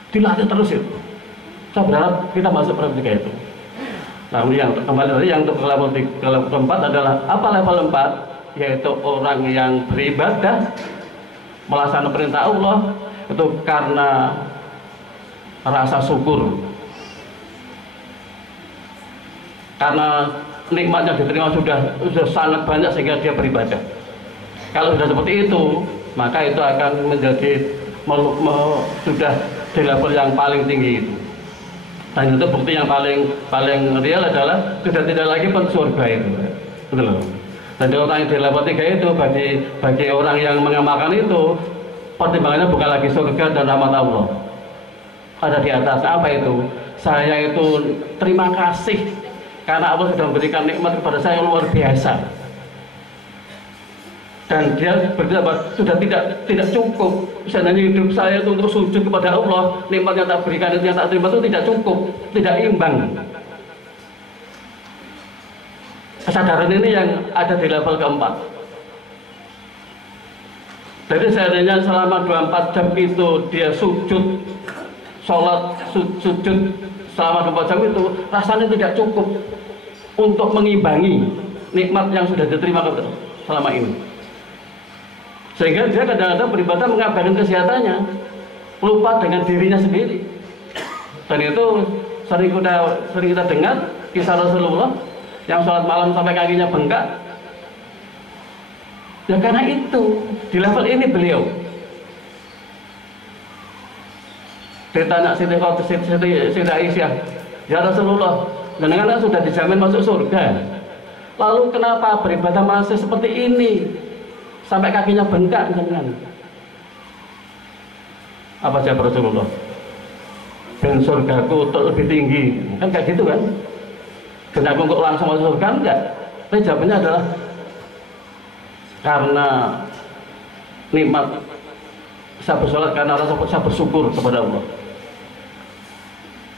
Dilatih terus itu. Saya berharap kita masuk level 3 itu. Nah, yang kembali tadi yang untuk level 4 adalah apa level 4? Yaitu orang yang beribadah melaksanakan perintah Allah itu karena rasa syukur, karena nikmatnya diterima sudah sangat banyak sehingga dia beribadah. Kalau sudah seperti itu, maka itu akan menjadi sudah di level yang paling tinggi itu. Dan itu bukti yang paling real adalah sudah tidak lagi surga itu, betul loh. Dan orang yang di level 3 itu bagi orang yang mengamalkan itu pertimbangannya bukan lagi surga dan rahmat Allah. Ada di atas apa itu? Saya itu terima kasih karena Allah sudah memberikan nikmat kepada saya yang luar biasa. Dan dia berkata sudah tidak cukup. Seandainya hidup saya itu untuk sujud kepada Allah, nikmat yang tak berikan itu yang tak terima itu tidak cukup, tidak imbang. Kesadaran ini yang ada di level keempat. Jadi seandainya selama 24 jam itu dia sujud, sholat, sujud selama 24 jam itu rasanya tidak cukup untuk mengimbangi nikmat yang sudah diterima selama ini. Sehingga dia kadang-kadang beribadah mengabaikan kesehatannya, lupa dengan dirinya sendiri. Dan itu sering kita dengar kisah Rasulullah yang sholat malam sampai kakinya bengkak. Ya karena itu di level ini beliau ditanya Siti Aisyah, ya Rasulullah, jenengan sudah dijamin masuk surga, lalu kenapa beribadah masih seperti ini sampai kakinya bengkak jenengan? Apa jawab Rasulullah? Dan surgaku lebih tinggi, kan kayak gitu kan? Dan aku kok langsung masuk surga? Enggak. Tapi jawabannya adalah karena nikmat saya bersolat, karena rasa saya bersyukur kepada Allah.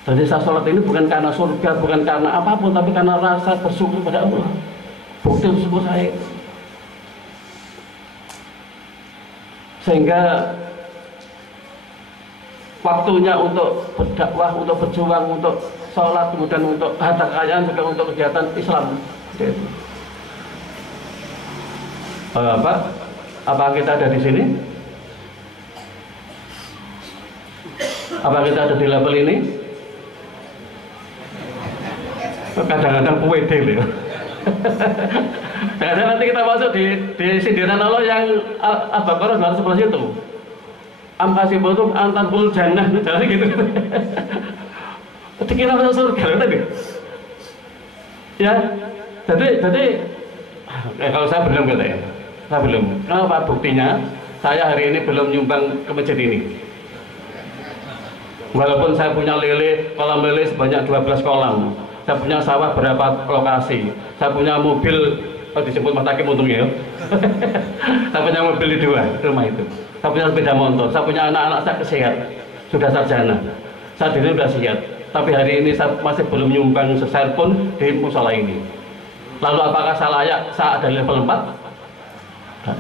Jadi saya sholat ini bukan karena surga, bukan karena apapun, tapi karena rasa bersyukur kepada Allah. Bukti bersyukur saya. Sehingga waktunya untuk berdakwah, untuk berjuang, untuk sholat, kemudian untuk harta kekayaan, juga untuk kegiatan Islam. Apa kita ada di sini? Apa kita ada di level ini? Kadang-kadang PWD loh. Dan nanti kita masuk di sindiran Allah yang Al-Baqarah 211 itu. Am hasibatum an tadkhulul jannah, misalnya gitu. Dikira masuk surga tadi. Ya, jadi kalau saya belum gitu ya. Saya belum. Kenapa buktinya? Saya hari ini belum nyumbang ke masjid ini. Walaupun saya punya kolam lele sebanyak 12 kolam. Saya punya sawah berapa lokasi. Saya punya mobil, disebut Mas Hakim untungnya ya. Saya punya mobil di 2 rumah itu. Saya punya sepeda motor. Saya punya anak-anak saya sehat, sudah sarjana. Saat ini sudah siap. Tapi hari ini saya masih belum nyumbang seser pun di musola ini. Lalu apakah saya layak saat ada level 4? Nah.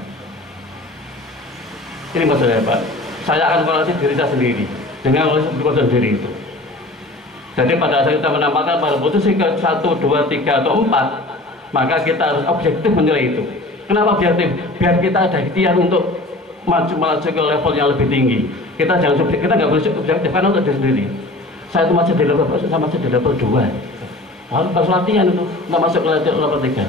Ini maksudnya Pak. Saya akan koreksi diri saya sendiri dengan koreksi diri itu. Jadi pada saat kita menempatkan pada posisi ke 1, 2, 3 atau 4, maka kita harus objektif menilai itu. Kenapa objektif? Biar kita ada ikhtiar untuk melaju ke level yang lebih tinggi. Kita jangan subjektif, kita nggak boleh subjektif karena untuk diri sendiri. Saya itu masih di level, saya masih di level 2. Harus latihan itu, nggak masuk ke level 3.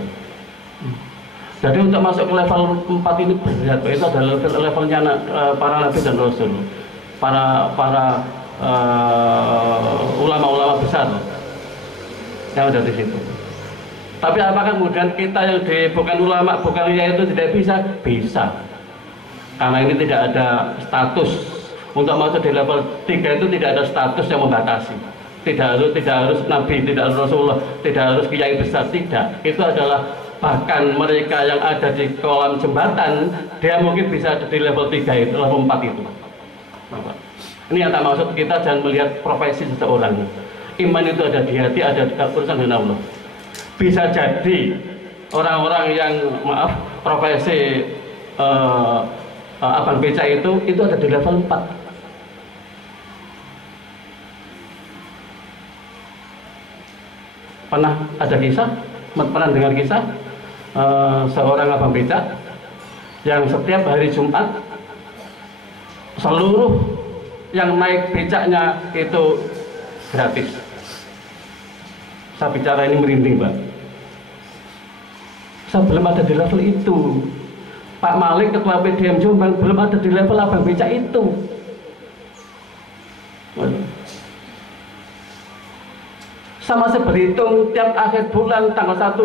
Jadi untuk masuk ke level 4 ini berat, itu adalah levelnya para nabi dan rasul, para ulama-ulama besar yang ada di situ. Tapi apakah kemudian kita yang bukan ulama, bukan ya itu tidak bisa? Bisa. Karena ini tidak ada status untuk masuk di level 3 itu tidak ada status yang membatasi. Tidak harus nabi, tidak harus rasulullah, tidak harus kiai besar, tidak. Itu adalah bahkan mereka yang ada di kolam jembatan, dia mungkin bisa di level 3 itu, level 4 itu. Ini yang tak maksud, kita jangan melihat profesi seseorang. Iman itu ada di hati, ada urusan dengan Allah. Bisa jadi orang-orang yang profesi abang beca itu ada di level 4. Pernah ada kisah, pernah dengar kisah seorang abang beca yang setiap hari Jumat seluruh yang naik becaknya itu gratis. Saya bicara ini merinding, Pak. Saya belum ada di level itu. Pak Malik, Ketua PDM Jombang, belum ada di level abang becak itu. Saya masih berhitung tiap akhir bulan tanggal 1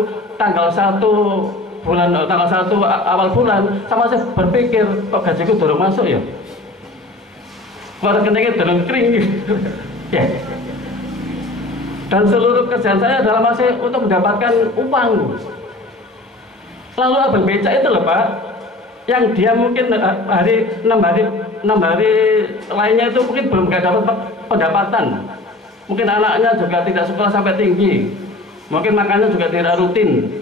awal bulan, saya masih berpikir kok gajiku belum masuk ya. Kok rekeningnya belum kering. Ya. Dan seluruh kerjaan saya adalah masih untuk mendapatkan uang. Lalu abang becak itu loh Pak, yang dia mungkin 6 hari lainnya itu mungkin belum dapat pendapatan. Mungkin anaknya juga tidak sekolah sampai tinggi, mungkin makannya juga tidak rutin,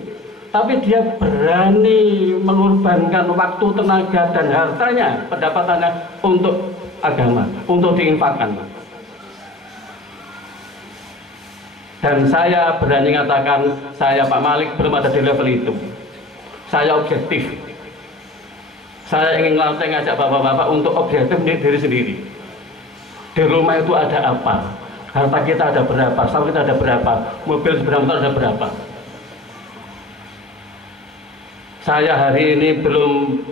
tapi dia berani mengorbankan waktu, tenaga, dan hartanya, pendapatannya untuk agama, untuk diinfakkan. Dan saya berani mengatakan, saya Pak Malik belum ada di level itu. Saya objektif. Saya ingin ngajak bapak-bapak untuk objektif diri sendiri. Di rumah itu ada apa? Harta kita ada berapa, sawah kita ada berapa, mobil sepeda motor ada berapa. Saya hari ini belum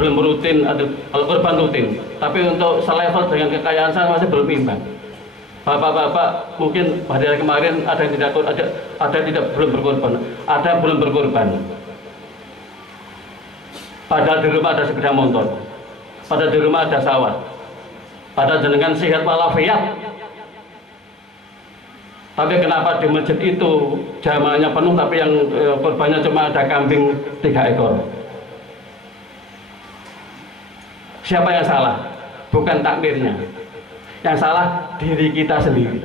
rutin, kalau korban rutin, tapi untuk selevel dengan kekayaan saya masih belum imbang. Bapak-bapak mungkin hari kemarin ada yang belum berkorban, ada yang belum berkorban. Padahal di rumah ada sepeda motor, padahal di rumah ada sawah, padahal jenengan sehat walafiat. Tapi kenapa di masjid itu jamaahnya penuh tapi yang korbannya cuma ada kambing 3 ekor? Siapa yang salah? Bukan takmirnya. Yang salah diri kita sendiri.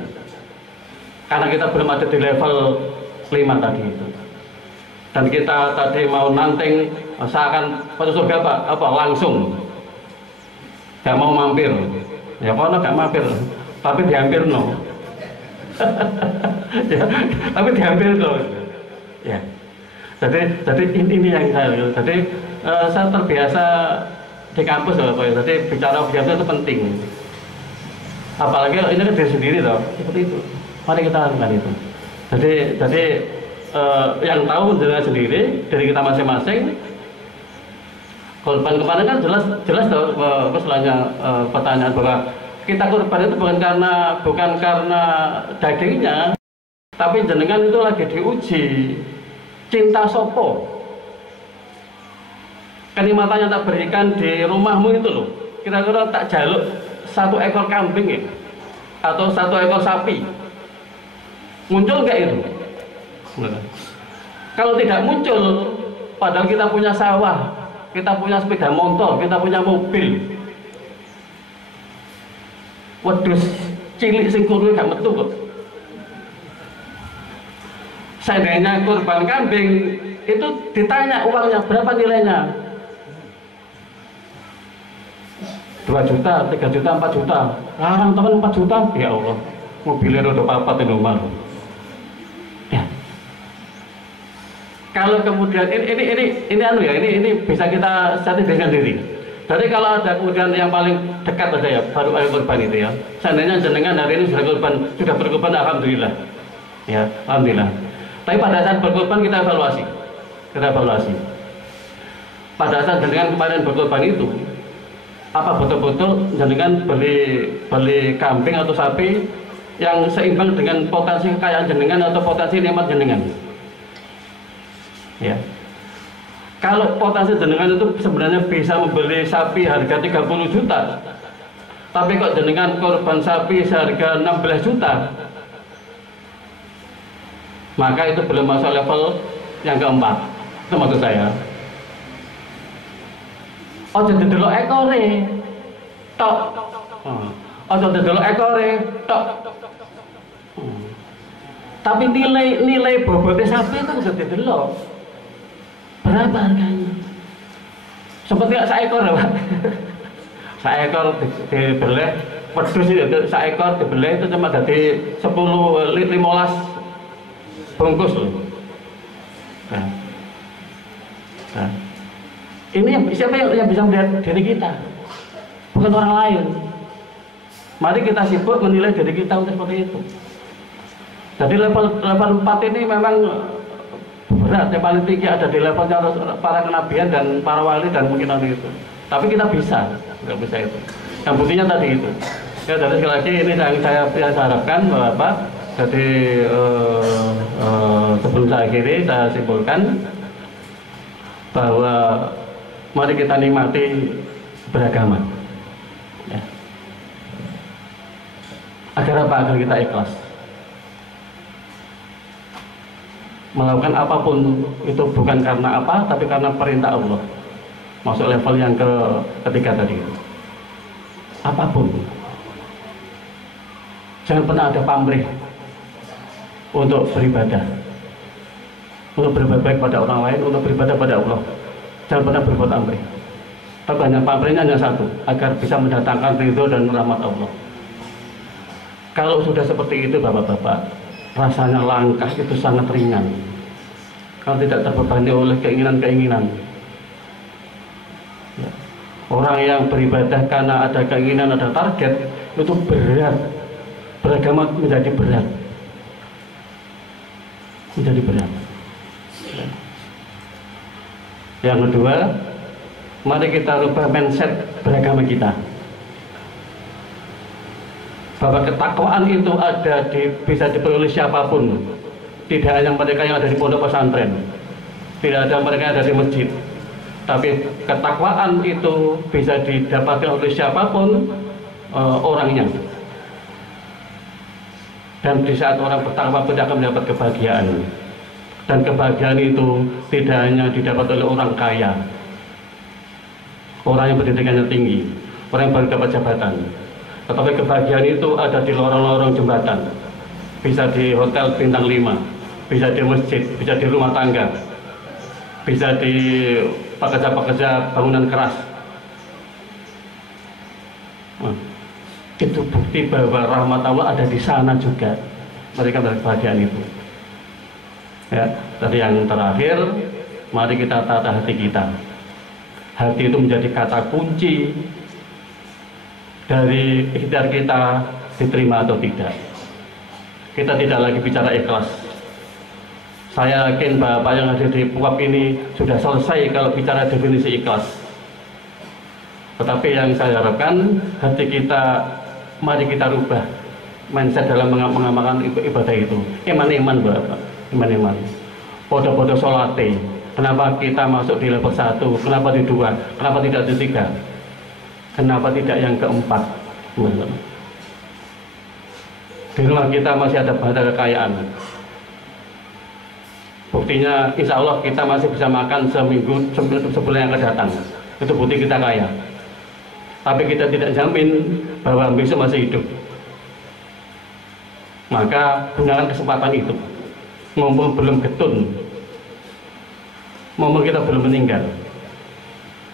Karena kita belum ada di level 5 tadi itu. Dan kita tadi mau nanteng seakan pada surga apa langsung. Gak mau mampir. Ya kono gak mampir, tapi dihampir no. Ya, tapi diambil loh. Ya. Jadi ini yang saya terbiasa di kampus loh, Pak. Jadi bicara objektif itu penting. Apalagi ini kan diri sendiri toh, seperti itu. Mari kita lakukan itu. Jadi yang tahu dengan sendiri dari kita masing-masing. Korban kemarin kan jelas toh masalahnya, pertanyaan bahwa kita korban itu bukan karena dagingnya, tapi jenengan itu lagi diuji cinta sopo. Kenikmatan yang tak berikan di rumahmu itu loh, kira-kira tak jaluk 1 ekor kambing ya, atau 1 ekor sapi, muncul nggak itu? Kalau tidak muncul, padahal kita punya sawah, kita punya sepeda motor, kita punya mobil, wedhus cilik sing kuruwe gak metu kok. Seandainya kurban kambing itu ditanya uangnya berapa nilainya, 2 juta, 3 juta, 4 juta. Larang teman 4 juta, ya Allah, mobilnya udah papat di rumah. Ya. Kalau kemudian ini bisa kita sertifikasi diri. Jadi kalau ada kemudian yang paling dekat saja ya, baru ayo korban itu ya. Seandainya jenengan hari ini sudah berkorban, alhamdulillah. Ya, alhamdulillah. Tapi pada saat berkorban kita evaluasi. Pada saat jenengan kemarin berkorban itu, apa betul-betul jenengan beli kambing atau sapi yang seimbang dengan potensi kekayaan jenengan atau potensi nikmat jenengan? Ya. Kalau potensi jenengan itu sebenarnya bisa membeli sapi harga 30 juta, tapi kok jenengan korban sapi seharga 16 juta, maka itu belum masuk level yang keempat. Itu maksud saya. Ojo ndelok ekore tok. Ojo ndelok ekore tok. Tapi nilai bobotnya sapi itu bisa didelok. Berapa harganya? Seperti seekor Pak. Seekor dibeleh, wedhus itu seekor dibeleh itu cuma jadi 15 bungkus loh. Nah. Ini siapa yang bisa melihat diri kita? Bukan orang lain. Mari kita sibuk menilai diri kita untuk seperti itu. Jadi level 4 ini memang berat, yang paling tinggi ada di level para kenabian dan para wali dan mungkin itu. Tapi kita bisa, nggak bisa itu. Yang buktinya tadi itu. Ya, jadi sekali lagi ini yang saya harapkan bahwa apa? Jadi sebelum saya akhiri, saya simpulkan bahwa mari kita nikmati beragama. Ya. Agar apa? Agar kita ikhlas. Melakukan apapun itu bukan karena apa, tapi karena perintah Allah. Masuk level yang ketiga tadi. Apapun. Jangan pernah ada pamrih untuk beribadah, untuk berbuat baik pada orang lain, untuk beribadah pada Allah. Jangan pernah berbuat pamrih. Tapi hanya pamrihnya hanya satu, agar bisa mendatangkan ridho dan rahmat Allah. Kalau sudah seperti itu bapak-bapak, rasanya langkah itu sangat ringan. Kalau tidak terbebani oleh keinginan-keinginan. Ya. Orang yang beribadah karena ada keinginan, ada target, itu berat. Beragama menjadi berat. Menjadi berat. Ya. Yang kedua, mari kita rubah mindset beragama kita. Bahwa ketakwaan itu bisa diperoleh siapapun. Tidak hanya mereka yang ada di pondok pesantren, tidak ada mereka yang ada di masjid, tapi ketakwaan itu bisa didapatkan oleh siapapun orangnya. Dan di saat orang bertakwa pun akan mendapat kebahagiaan. Dan kebahagiaan itu tidak hanya didapat oleh orang kaya, orang yang pendidikannya tinggi, orang yang baru dapat jabatan, tetapi kebahagiaan itu ada di lorong-lorong jembatan, bisa di hotel bintang 5, bisa di masjid, bisa di rumah tangga, bisa di pekerja-pekerja bangunan keras. Itu bukti bahwa rahmat Allah ada di sana juga. Mereka berkebahagiaan itu. Ya, tadi yang terakhir, mari kita tata hati kita. Hati itu menjadi kata kunci dari ikhtiar kita diterima atau tidak. Kita tidak lagi bicara ikhlas. Saya yakin Bapak yang hadir di PUAP ini sudah selesai kalau bicara definisi ikhlas. Tetapi yang saya harapkan, hati kita, mari kita rubah mindset dalam mengamalkan ibadah itu. Iman-iman Bapak, iman-iman. Podo-podo solate. Kenapa kita masuk di level 1, kenapa di 2, kenapa tidak di 3, kenapa tidak yang keempat? Di rumah kita masih ada kekayaan. Buktinya insya Allah kita masih bisa makan seminggu sebulan yang akan datang. Itu bukti kita kaya. Tapi kita tidak jamin bahwa besok masih hidup. Maka gunakan kesempatan itu. Mumpung belum getun, mumpung kita belum meninggal.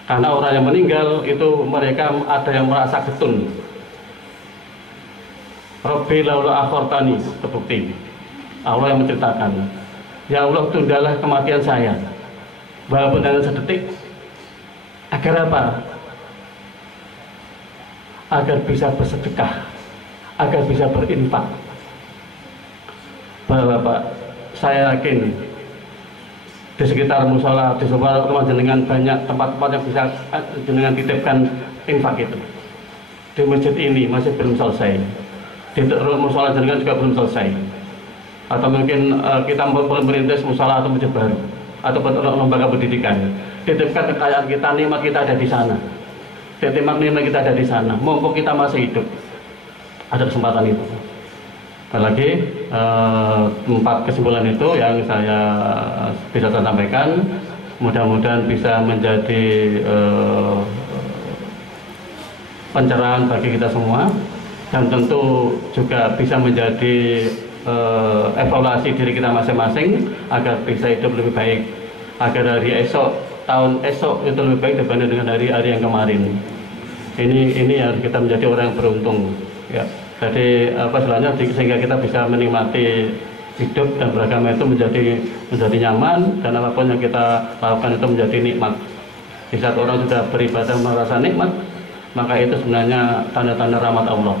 Karena orang yang meninggal itu mereka ada yang merasa getun. Rabbi laula akhartani, terbukti. Allah yang menceritakan. Ya Allah, tundalah kematian saya, walaupun hanya sedetik. Agar apa? Agar bisa bersedekah, agar bisa berinfak. Bapak, saya yakin di sekitar musola, di sekitar rumah jenengan banyak tempat-tempat yang bisa jenengan titipkan infak itu. Di masjid ini masih belum selesai, di musola jenengan juga belum selesai. Atau mungkin kita merintis musola atau masjid baru atau lembaga pendidikan. Titipkan kekayaan kita, nikmat kita ada di sana. Nikmat kita ada di sana. Mumpung kita masih hidup, ada kesempatan itu. Lagi 4 kesimpulan itu yang saya bisa sampaikan. Mudah-mudahan bisa menjadi pencerahan bagi kita semua, dan tentu juga bisa menjadi evaluasi diri kita masing-masing agar bisa hidup lebih baik, agar hari esok, tahun esok itu lebih baik dibanding dengan hari-hari yang kemarin. Ini harus kita menjadi orang yang beruntung, ya. Jadi selanjutnya sehingga kita bisa menikmati hidup dan beragama itu menjadi nyaman, dan apapun yang kita lakukan itu menjadi nikmat. Di saat orang sudah beribadah merasa nikmat, maka itu sebenarnya tanda-tanda rahmat Allah.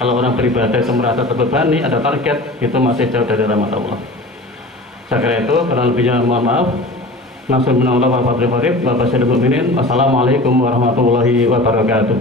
Kalau orang beribadah itu merasa terbebani, ada target, itu masih jauh dari rahmat Allah. Saya kira itu, kurang lebihnya mohon maaf. Wassalamualaikum warahmatullahi wabarakatuh.